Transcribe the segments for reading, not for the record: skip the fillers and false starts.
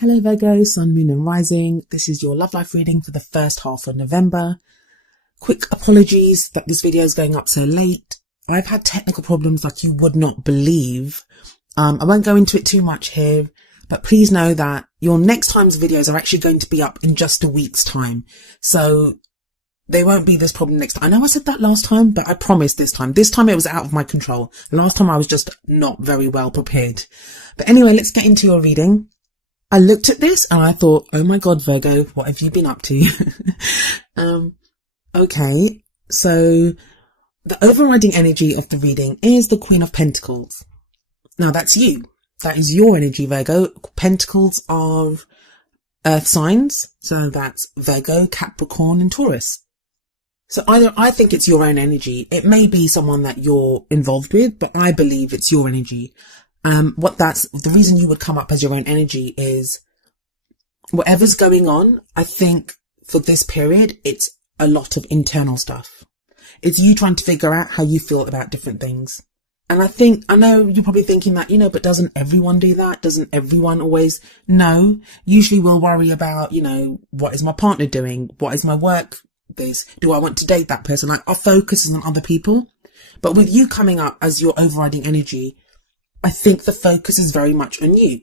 Hello Virgo, Sun, Moon and Rising. This is your love life reading for the first half of November. Quick apologies that this video is going up so late. I've had technical problems like you would not believe. I won't go into it too much here, but please know that your next time's videos are actually going to be up in just a week's time. So there won't be this problem next time. I know I said that last time, but I promise this time. This time it was out of my control. Last time I was just not very well prepared. But anyway, let's get into your reading. I looked at this and I thought, oh my God, Virgo, what have you been up to? Okay, so the overriding energy of the reading is the Queen of Pentacles. Now that's you. That is your energy, Virgo. Pentacles are earth signs. So that's Virgo, Capricorn and Taurus. So I think it's your own energy. It may be someone that you're involved with, but I believe it's your energy. The reason you would come up as your own energy is whatever's going on. I think for this period, it's a lot of internal stuff. It's you trying to figure out how you feel about different things. And I know you're probably thinking that, but doesn't everyone do that? Doesn't everyone always? No, usually we'll worry about, what is my partner doing? What is my work? Do I want to date that person? Like our focus is on other people. But with you coming up as your overriding energy, I think the focus is very much on you.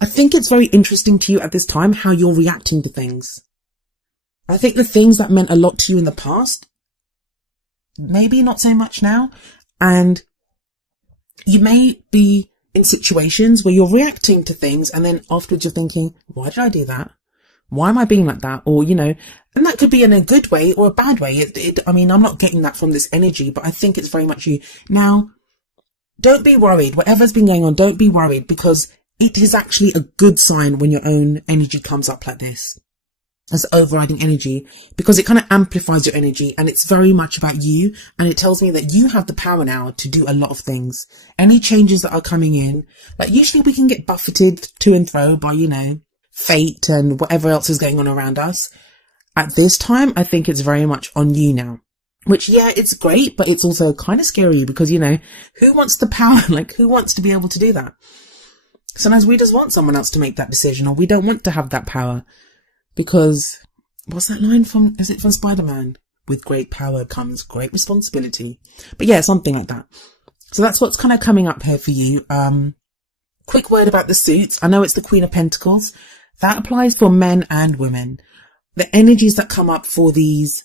I think it's very interesting to you at this time how you're reacting to things. I think the things that meant a lot to you in the past, maybe not so much now. And you may be in situations where you're reacting to things and then afterwards you're thinking, why did I do that? Why am I being like that? Or, and that could be in a good way or a bad way. I'm not getting that from this energy, but I think it's very much you. Now, don't be worried. Whatever's been going on, don't be worried, because it is actually a good sign when your own energy comes up like this as overriding energy, because it kind of amplifies your energy and it's very much about you. And it tells me that you have the power now to do a lot of things. Any changes that are coming in, like usually we can get buffeted to and fro by, fate and whatever else is going on around us. At this time, I think it's very much on you now. Which, yeah, it's great, but it's also kind of scary because, who wants the power? Like, who wants to be able to do that? Sometimes we just want someone else to make that decision, or we don't want to have that power because, what's that line from? Is it from Spider-Man? With great power comes great responsibility. But yeah, something like that. So that's what's kind of coming up here for you. Quick word about the suits. I know it's the Queen of Pentacles. That applies for men and women. The energies that come up for these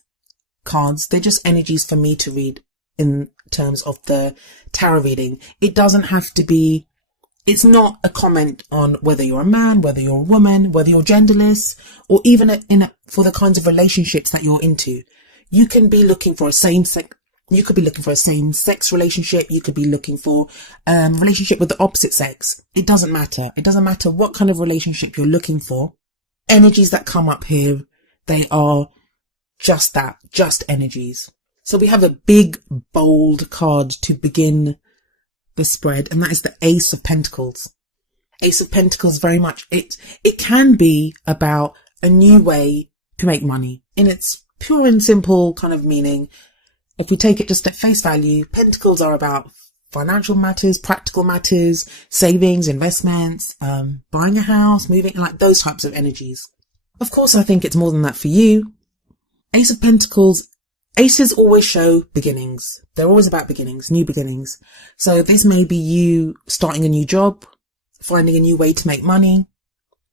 cards, they're just energies for me to read in terms of the tarot reading. It doesn't have to be, it's not a comment on whether you're a man, whether you're a woman, whether you're genderless, or even for the kinds of relationships that you're into. You can be looking for a same-sex relationship. You could be looking for a relationship with the opposite sex. It doesn't matter. It doesn't matter what kind of relationship you're looking for. Energies that come up here, they are just that, just energies. So we have a big, bold card to begin the spread, and that is the Ace of Pentacles. Ace of Pentacles, very much, it can be about a new way to make money in its pure and simple kind of meaning. If we take it just at face value, Pentacles are about financial matters, practical matters, savings, investments, buying a house, moving, like those types of energies. Of course, I think it's more than that for you. Ace of Pentacles, aces always show beginnings. They're always about beginnings, new beginnings. So this may be you starting a new job, finding a new way to make money.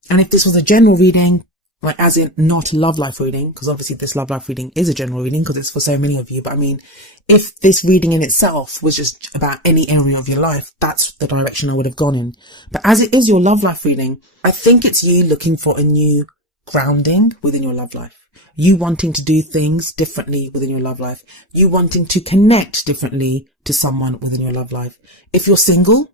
And if this was a general reading, like as in not a love life reading, because obviously this love life reading is a general reading because it's for so many of you. But I mean, if this reading in itself was just about any area of your life, that's the direction I would have gone in. But as it is your love life reading, I think it's you looking for a new grounding within your love life. You wanting to do things differently within your love life. You wanting to connect differently to someone within your love life. If you're single,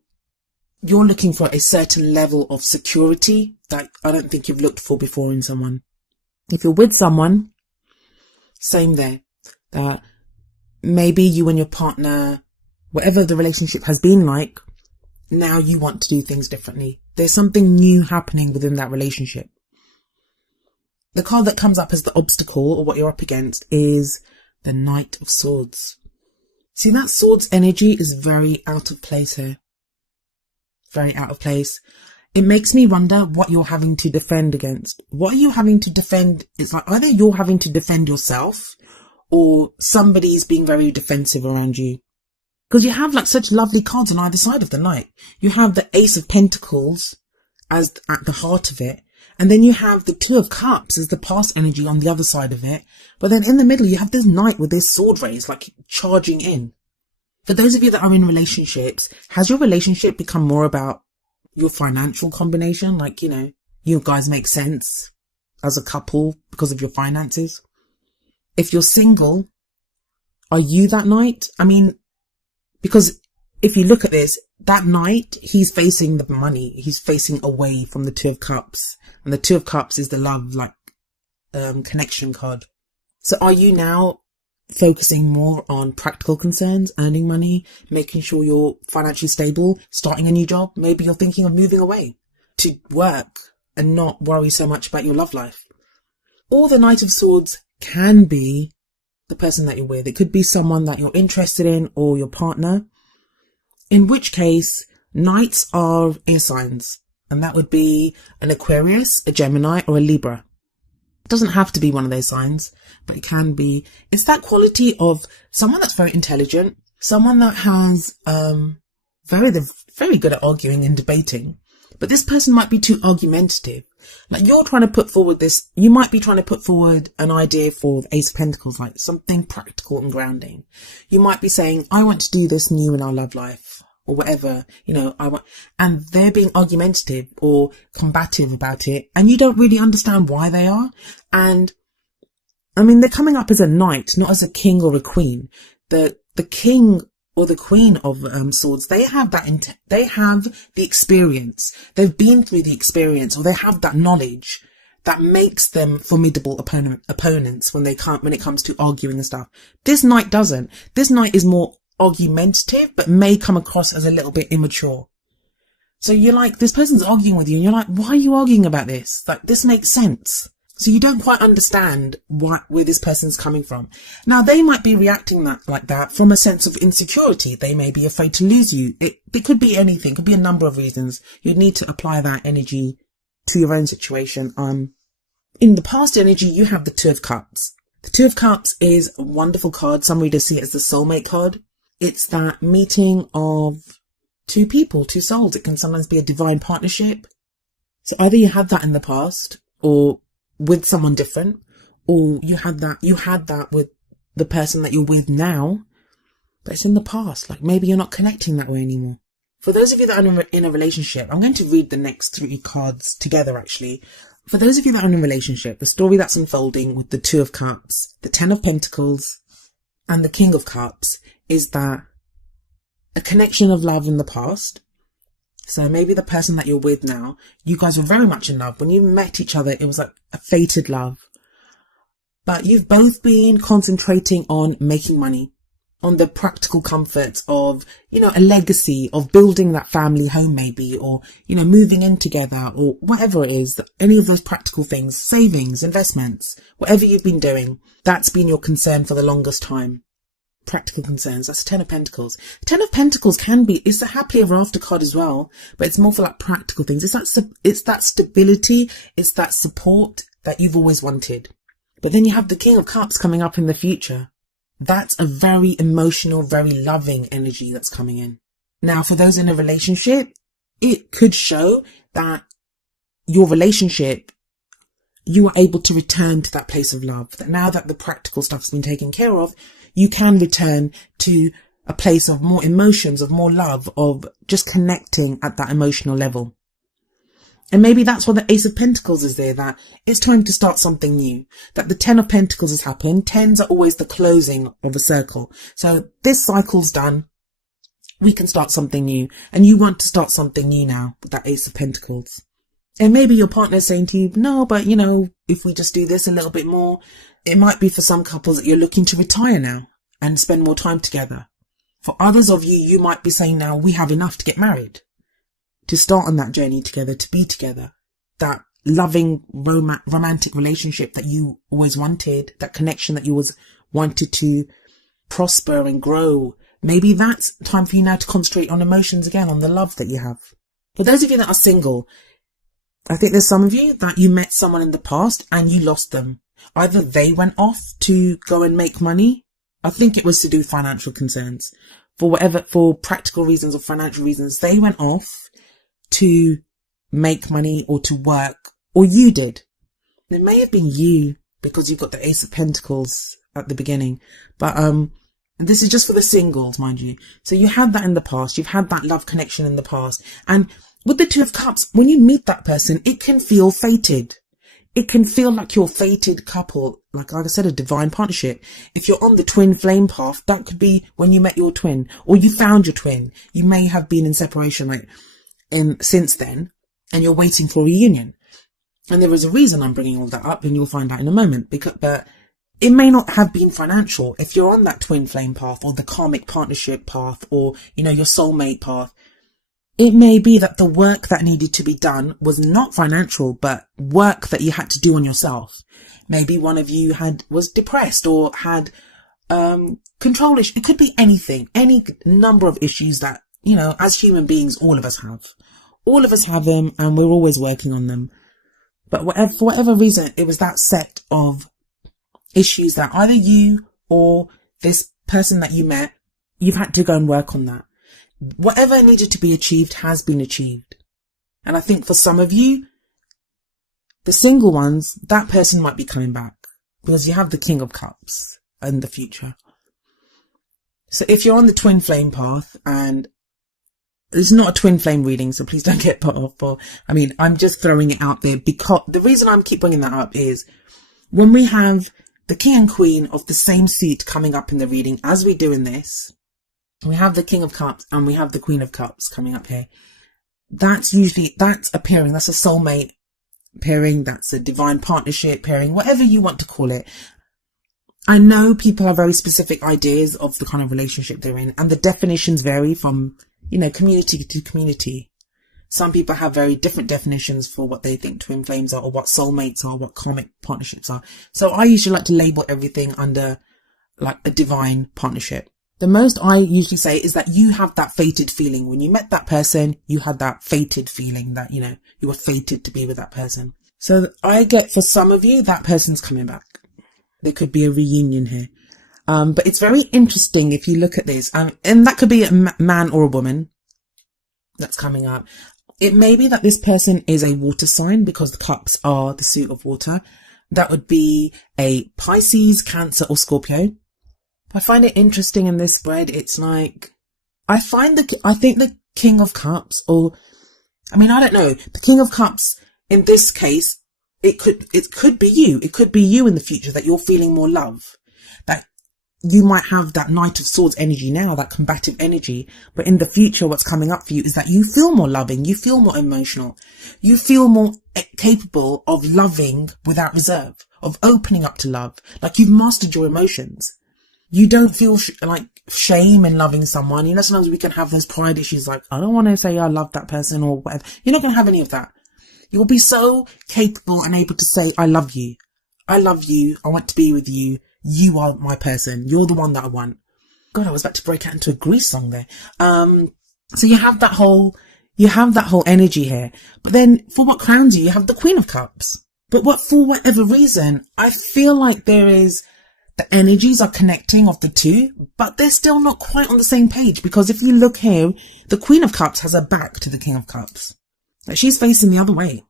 you're looking for a certain level of security that I don't think you've looked for before in someone. If you're with someone, same there. Maybe you and your partner, whatever the relationship has been like, now you want to do things differently. There's something new happening within that relationship. The card that comes up as the obstacle, or what you're up against, is the Knight of Swords. See, that Swords energy is very out of place here. Very out of place. it makes me wonder what you're having to defend against. What are you having to defend? It's like either you're having to defend yourself or somebody's being very defensive around you. Because you have like such lovely cards on either side of the Knight. You have the Ace of Pentacles as at the heart of it. And then you have the Two of Cups as the past energy on the other side of it. But then in the middle, you have this Knight with this sword raised, like charging in. For those of you that are in relationships, has your relationship become more about your financial combination? Like, you know, you guys make sense as a couple because of your finances. If you're single, are you that Knight? I mean, because if you look at this, that Knight, he's facing the money. He's facing away from the Two of Cups. And the Two of Cups is the love, like, connection card. So are you now focusing more on practical concerns, earning money, making sure you're financially stable, starting a new job? Maybe you're thinking of moving away to work and not worry so much about your love life. Or the Knight of Swords can be the person that you're with. It could be someone that you're interested in or your partner. In which case, Knights are air signs. And that would be an Aquarius, a Gemini, or a Libra. It doesn't have to be one of those signs, but it can be. It's that quality of someone that's very intelligent, someone that has very good at arguing and debating. But this person might be too argumentative. Like you're trying to put forward this, you might be trying to put forward an idea for the Ace of Pentacles, like something practical and grounding. You might be saying, I want to do this new in our love life, or whatever, you know, and they're being argumentative or combative about it, and you don't really understand why they are. And I mean, they're coming up as a knight, not as a king or a queen. The king or the queen of swords, they have they have the experience. They've been through the experience, or they have that knowledge that makes them formidable opponents when it comes to arguing and stuff. This knight doesn't. This knight is more argumentative, but may come across as a little bit immature. So you're like, this person's arguing with you, and you're like, why are you arguing about this? Like, this makes sense. So you don't quite understand where this person's coming from. Now, they might be reacting like that from a sense of insecurity. They may be afraid to lose you. It could be anything. It could be a number of reasons. You'd need to apply that energy to your own situation. In the past energy, you have the Two of Cups. The Two of Cups is a wonderful card. Some readers see it as the soulmate card. It's that meeting of two people, two souls. It can sometimes be a divine partnership. So either you had that in the past, or with someone different, or you had that with the person that you're with now, but it's in the past. Like maybe you're not connecting that way anymore. For those of you that are in a relationship, I'm going to read the next 3 cards together actually. For those of you that are in a relationship, the story that's unfolding with the Two of Cups, the Ten of Pentacles, and the King of Cups is that a connection of love in the past. So maybe the person that you're with now, you guys were very much in love. When you met each other, it was like a fated love. But you've both been concentrating on making money, on the practical comforts of, you know, a legacy of building that family home maybe, or, you know, moving in together, or whatever it is, any of those practical things, savings, investments, whatever you've been doing, that's been your concern for the longest time. Practical concerns. That's Ten of Pentacles. Ten of Pentacles it's the happily ever after card as well, but it's more for like practical things. It's that stability. It's that support that you've always wanted. But then you have the King of Cups coming up in the future. That's a very emotional, very loving energy that's coming in. Now, for those in a relationship, it could show that your relationship, you are able to return to that place of love. That now that the practical stuff's been taken care of, you can return to a place of more emotions, of more love, of just connecting at that emotional level. And maybe that's why the Ace of Pentacles is there, that it's time to start something new. That the Ten of Pentacles has happened. Tens are always the closing of a circle. So this cycle's done. We can start something new. And you want to start something new now with that Ace of Pentacles. And maybe your partner's saying to you, no, but you know, if we just do this a little bit more, it might be for some couples that you're looking to retire now and spend more time together. For others of you, you might be saying now, we have enough to get married, to start on that journey together, to be together. That loving, romantic relationship that you always wanted, that connection that you always wanted to prosper and grow. Maybe that's time for you now to concentrate on emotions again, on the love that you have. For those of you that are single, I think there's some of you that you met someone in the past and you lost them. Either they went off to go and make money. I think it was to do with financial concerns. For practical reasons or financial reasons, they went off to make money or to work, or you did. It may have been you because you've got the Ace of Pentacles at the beginning. But this is just for the singles, mind you. So you had that in the past. You've had that love connection in the past. And with the Two of Cups, when you meet that person, it can feel fated. It can feel like you're a fated couple, like I said, a divine partnership. If you're on the twin flame path, that could be when you met your twin or you found your twin. You may have been in separation since then, and you're waiting for a reunion. And there is a reason I'm bringing all that up, and you'll find out in a moment. But it may not have been financial. If you're on that twin flame path or the karmic partnership path or, your soulmate path, it may be that the work that needed to be done was not financial, but work that you had to do on yourself. Maybe one of you was depressed or had control issues. It could be anything, any number of issues that, as human beings, all of us have. All of us have them, and we're always working on them. But for whatever reason, it was that set of issues that either you or this person that you met, you've had to go and work on that. Whatever needed to be achieved has been achieved. And I think for some of you, the single ones, that person might be coming back because you have the King of Cups in the future. So if you're on the twin flame path, and it's not a twin flame reading, so please don't get put off. I'm just throwing it out there because the reason I keep bringing that up is when we have the King and Queen of the same suit coming up in the reading as we do in this, we have the King of Cups and we have the Queen of Cups coming up here. That's a pairing. That's a soulmate pairing. That's a divine partnership pairing, whatever you want to call it. I know people have very specific ideas of the kind of relationship they're in, and the definitions vary from, community to community. Some people have very different definitions for what they think twin flames are, or what soulmates are, what karmic partnerships are. So I usually like to label everything under like a divine partnership. The most I usually say is that you have that fated feeling. When you met that person, you had that fated feeling that, you were fated to be with that person. So I get, for some of you, that person's coming back. There could be a reunion here. But it's very interesting if you look at this. And that could be a man or a woman that's coming up. It may be that this person is a water sign because the cups are the suit of water. That would be a Pisces, Cancer or Scorpio. I find it interesting in this spread. It's like, I think the King of Cups, I don't know. The King of Cups, in this case, it could be you. It could be you in the future that you're feeling more love. That you might have that Knight of Swords energy now, that combative energy. But in the future, what's coming up for you is that you feel more loving. You feel more emotional. You feel more capable of loving without reserve, of opening up to love. Like you've mastered your emotions. You don't feel like shame in loving someone. Sometimes we can have those pride issues like, I don't want to say I love that person or whatever. You're not going to have any of that. You'll be so capable and able to say, I love you. I love you. I want to be with you. You are my person. You're the one that I want. God, I was about to break out into a Grease song there. So you have that whole energy here. But then for what crowns you, you have the Queen of Cups. But for whatever reason, I feel like the energies are connecting of the two, but they're still not quite on the same page, because if you look here, the Queen of Cups has her back to the King of Cups. Like she's facing the other way.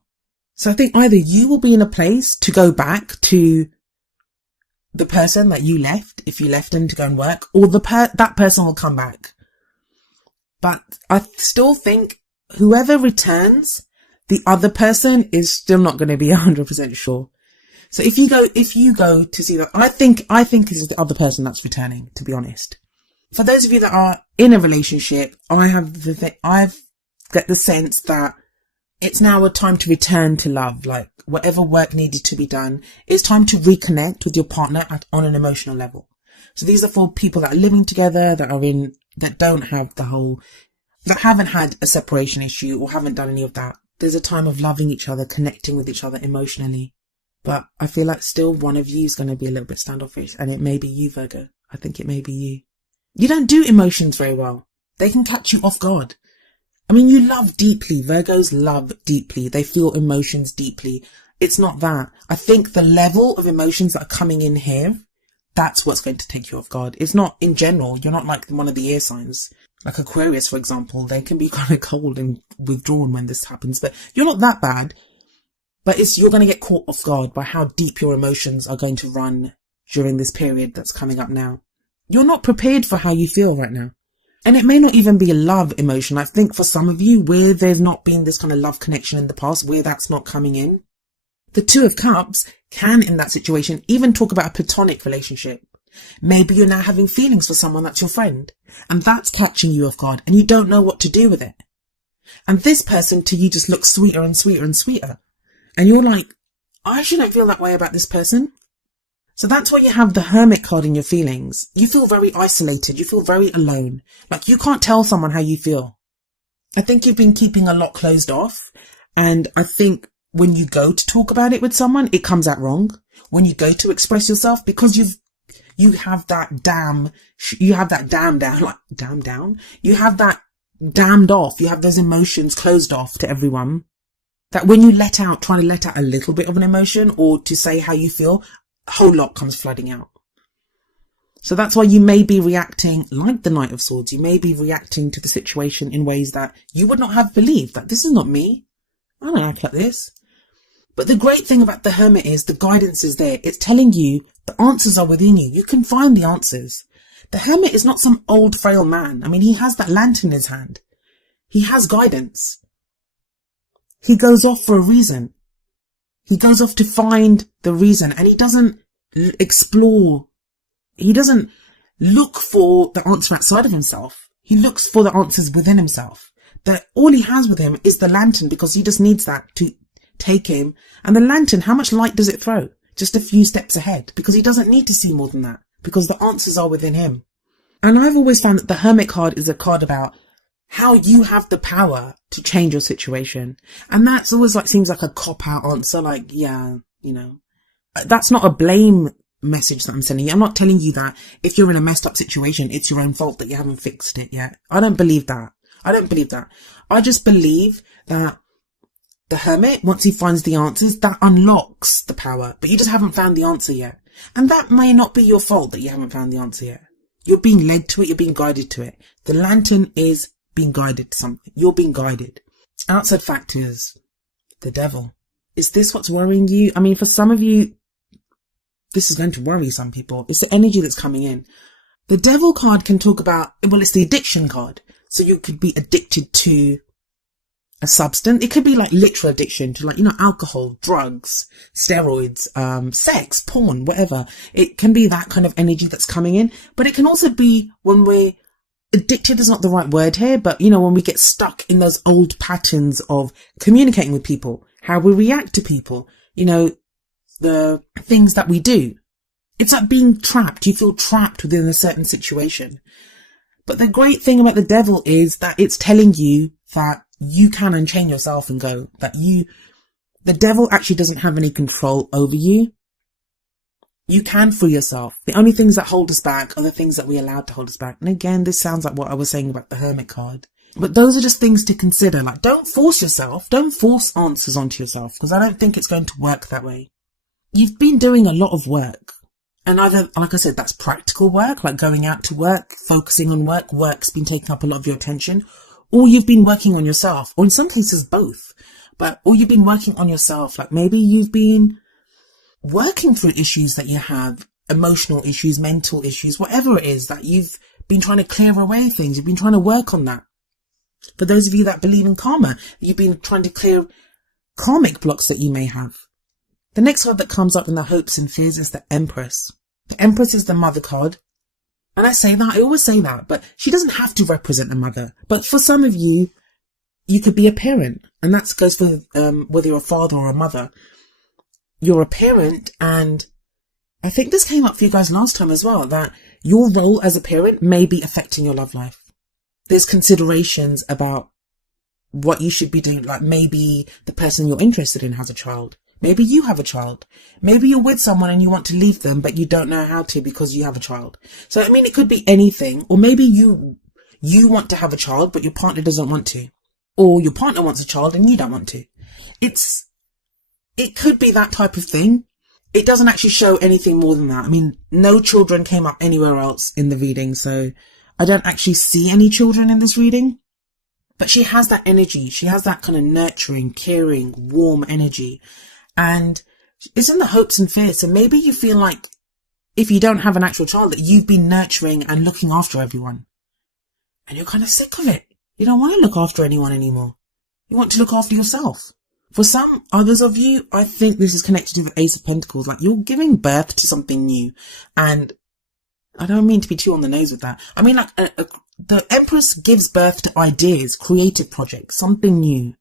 So I think either you will be in a place to go back to the person that you left, if you left him to go and work, or that person will come back. But I still think whoever returns, the other person is still not going to be 100% sure. So if you go to see that, I think this is the other person that's returning, to be honest. For those of you that are in a relationship, I've got the sense that it's now a time to return to love. Like whatever work needed to be done, it's time to reconnect with your partner on an emotional level. So these are for people that are living together, that haven't had a separation issue or haven't done any of that. There's a time of loving each other, connecting with each other emotionally. But I feel like still one of you is going to be a little bit standoffish, and it may be you, Virgo. I think it may be you. You don't do emotions very well. They can catch you off guard. I mean, you love deeply. Virgos love deeply. They feel emotions deeply. It's not that. I think the level of emotions that are coming in here, that's what's going to take you off guard. It's not in general. You're not like one of the air signs. Like Aquarius, for example, they can be kind of cold and withdrawn when this happens, but you're not that bad. But you're going to get caught off guard by how deep your emotions are going to run during this period that's coming up now. You're not prepared for how you feel right now. And it may not even be a love emotion. I think for some of you, where there's not been this kind of love connection in the past, where that's not coming in, the Two of Cups can, in that situation, even talk about a platonic relationship. Maybe you're now having feelings for someone that's your friend, and that's catching you off guard, and you don't know what to do with it. And this person to you just looks sweeter and sweeter and sweeter. And you're like, I shouldn't feel that way about this person. So that's why you have the Hermit card in your feelings. You feel very isolated. You feel very alone. Like you can't tell someone how you feel. I think you've been keeping a lot closed off. And I think when you go to talk about it with someone, it comes out wrong. When you go to express yourself, because you have that damned off. You have those emotions closed off to everyone. That when you try to let out a little bit of an emotion or to say how you feel, a whole lot comes flooding out. So that's why you may be reacting like the Knight of Swords. You may be reacting to the situation in ways that you would not have believed. That this is not me. I don't act like this. But the great thing about the Hermit is the guidance is there. It's telling you the answers are within you. You can find the answers. The Hermit is not some old frail man. I mean, he has that lantern in his hand. He has guidance. He goes off for a reason. He goes off to find the reason, and he doesn't explore. He doesn't look for the answer outside of himself. He looks for the answers within himself. That all he has with him is the lantern, because he just needs that to take him. And the lantern, how much light does it throw? Just a few steps ahead, because he doesn't need to see more than that, because the answers are within him. And I've always found that the Hermit card is a card about how you have the power to change your situation. And that's always seems like a cop-out answer. Like, yeah, that's not a blame message that I'm sending you. I'm not telling you that if you're in a messed up situation, it's your own fault that you haven't fixed it yet. I don't believe that. I just believe that the Hermit, once he finds the answers, that unlocks the power, but you just haven't found the answer yet. And that may not be your fault that you haven't found the answer yet. You're being led to it. You're being guided to it. The lantern is being guided to something. You're being guided. Outside factors. The Devil. Is this what's worrying you? I mean, for some of you, this is going to worry some people. It's the energy that's coming in. The Devil card can talk about, well, it's the addiction card. So you could be addicted to a substance. It could be like literal addiction to alcohol, drugs, steroids, sex, porn, whatever. It can be that kind of energy that's coming in. But it can also be when we're addicted is not the right word here, but when we get stuck in those old patterns of communicating with people, how we react to people, the things that we do. It's like being trapped. You feel trapped within a certain situation. But the great thing about the Devil is that it's telling you that you can unchain yourself and go, that the Devil actually doesn't have any control over you. You can free yourself. The only things that hold us back are the things that we allowed to hold us back. And again, this sounds like what I was saying about the Hermit card. But those are just things to consider. Like, don't force yourself. Don't force answers onto yourself, because I don't think it's going to work that way. You've been doing a lot of work. And either, like I said, that's practical work, like going out to work, focusing on work. Work's been taking up a lot of your attention. Or you've been working on yourself. Or in some cases, both. Or you've been working on yourself. Like maybe you've been working through issues that you have, emotional issues, mental issues, whatever it is that you've been trying to clear away things. You've been trying to work on that. For those of you that believe in karma, you've been trying to clear karmic blocks that you may have. The next card that comes up in the hopes and fears is the Empress. The Empress is the mother card. And I always say that, but she doesn't have to represent a mother. But for some of you, you could be a parent. And that goes for whether you're a father or a mother. You're a parent, and I think this came up for you guys last time as well, that your role as a parent may be affecting your love life. There's considerations about what you should be doing. Like maybe the person you're interested in has a child. Maybe you have a child. Maybe you're with someone and you want to leave them, but you don't know how to because you have a child. So, I mean, it could be anything. Or maybe you want to have a child, but your partner doesn't want to. or your partner wants a child and you don't want to. It could be that type of thing. It doesn't actually show anything more than that. I mean, no children came up anywhere else in the reading, so I don't actually see any children in this reading. But she has that energy. She has that kind of nurturing, caring, warm energy. And it's in the hopes and fears. So maybe you feel like if you don't have an actual child, that you've been nurturing and looking after everyone. And you're kind of sick of it. You don't want to look after anyone anymore. You want to look after yourself. For some others of you, I think this is connected to the Ace of Pentacles. Like, you're giving birth to something new. And I don't mean to be too on the nose with that. I mean, like, the Empress gives birth to ideas, creative projects, something new.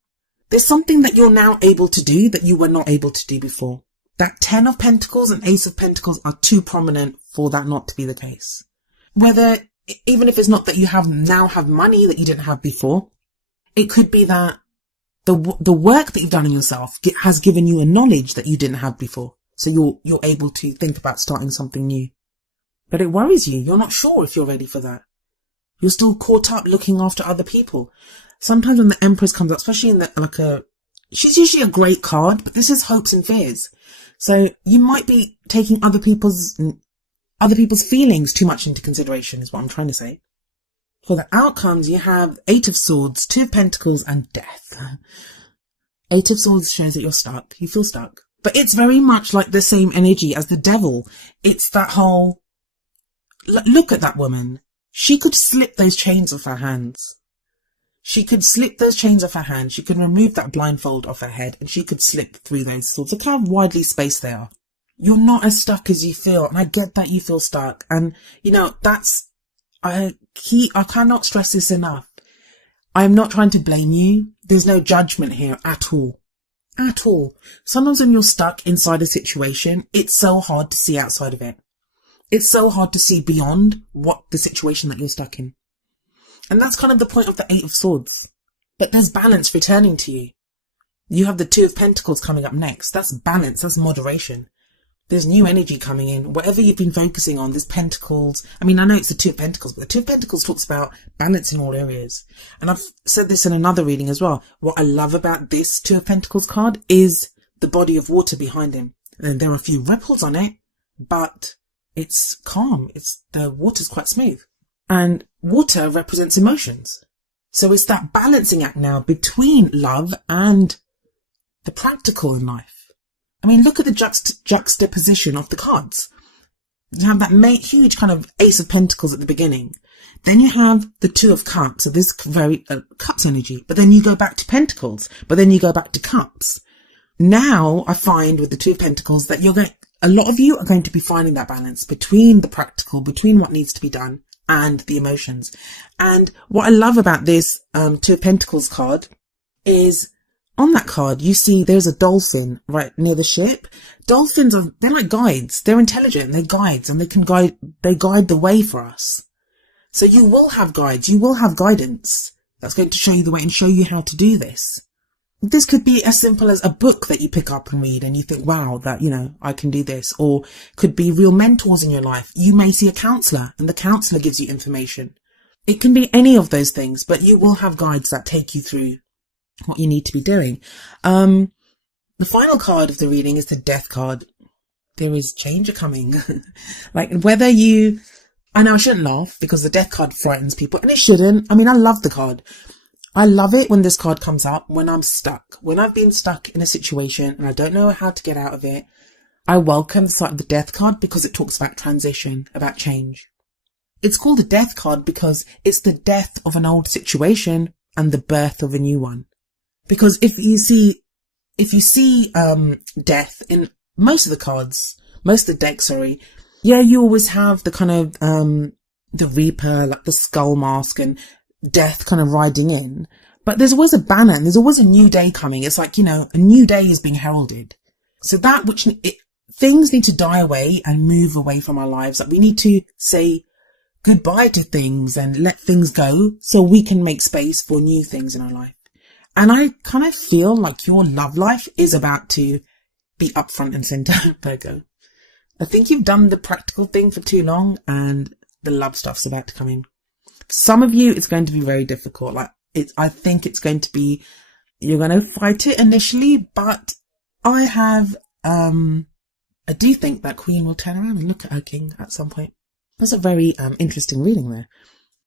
There's something that you're now able to do that you were not able to do before. That 10 of Pentacles and Ace of Pentacles are too prominent for that not to be the case. Whether, even if it's not that you now have money that you didn't have before, it could be that the work that you've done in yourself has given you a knowledge that you didn't have before. So you're able to think about starting something new. But it worries you. You're not sure if you're ready for that. You're still caught up looking after other people. Sometimes when the Empress comes up, especially in she's usually a great card, but this is hopes and fears. So you might be taking other people's feelings too much into consideration, is what I'm trying to say. For the outcomes, you have 8 of Swords, 2 of Pentacles, and Death. 8 of Swords shows that you're stuck. You feel stuck. But it's very much like the same energy as the Devil. It's that whole, look at that woman. She could slip those chains off her hands. She could slip those chains off her hands. She could remove that blindfold off her head, and she could slip through those swords. Look how widely spaced they are. You're not as stuck as you feel, and I get that you feel stuck. And, I cannot stress this enough. I'm not trying to blame you. There's no judgment here at all. At all. Sometimes when you're stuck inside a situation, it's so hard to see outside of it. It's so hard to see beyond what the situation that you're stuck in. And that's kind of the point of the 8 of Swords. But there's balance returning to you. You have the 2 of Pentacles coming up next. That's balance. That's moderation. There's new energy coming in. Whatever you've been focusing on, there's Pentacles. I mean, I know it's the 2 of Pentacles, but the 2 of Pentacles talks about balance in all areas. And I've said this in another reading as well. What I love about this 2 of Pentacles card is the body of water behind him. And there are a few ripples on it, but it's calm. The water's quite smooth. And water represents emotions. So it's that balancing act now between love and the practical in life. I mean, look at the juxtaposition of the cards. You have that huge kind of Ace of Pentacles at the beginning. Then you have the 2 of Cups, so this very Cups energy. But then you go back to Pentacles. But then you go back to Cups. Now I find with the 2 of Pentacles that a lot of you are going to be finding that balance between the practical, between what needs to be done and the emotions. And what I love about this 2 of Pentacles card is, on that card, you see there's a dolphin right near the ship. Dolphins they're like guides. They're intelligent. They're guides, and they guide the way for us. So you will have guides. You will have guidance that's going to show you the way and show you how to do this. This could be as simple as a book that you pick up and read and you think, wow, I can do this. Or could be real mentors in your life. You may see a counsellor and the counsellor gives you information. It can be any of those things, but you will have guides that take you through what you need to be doing. The final card of the reading is the Death card. There is change coming. Like I know I shouldn't laugh because the Death card frightens people, and it shouldn't. I mean, I love the card. I love it when this card comes up, when I'm stuck, when I've been stuck in a situation and I don't know how to get out of it. I welcome the sight of the Death card because it talks about transition, about change. It's called a Death card because it's the death of an old situation and the birth of a new one. Because if you see death in most of the cards, most of the deck, you always have the kind of the Reaper, like the skull mask, and death kind of riding in. But there's always a banner and there's always a new day coming. It's like, a new day is being heralded. So things need to die away and move away from our lives. Like, we need to say goodbye to things and let things go so we can make space for new things in our life. And I kind of feel like your love life is about to be up front and center, Virgo. I think you've done the practical thing for too long and the love stuff's about to come in. For some of you, it's going to be very difficult. Like, I think it's going to be, you're going to fight it initially, but I do think that Queen will turn around and look at her king at some point. That's a very interesting reading there.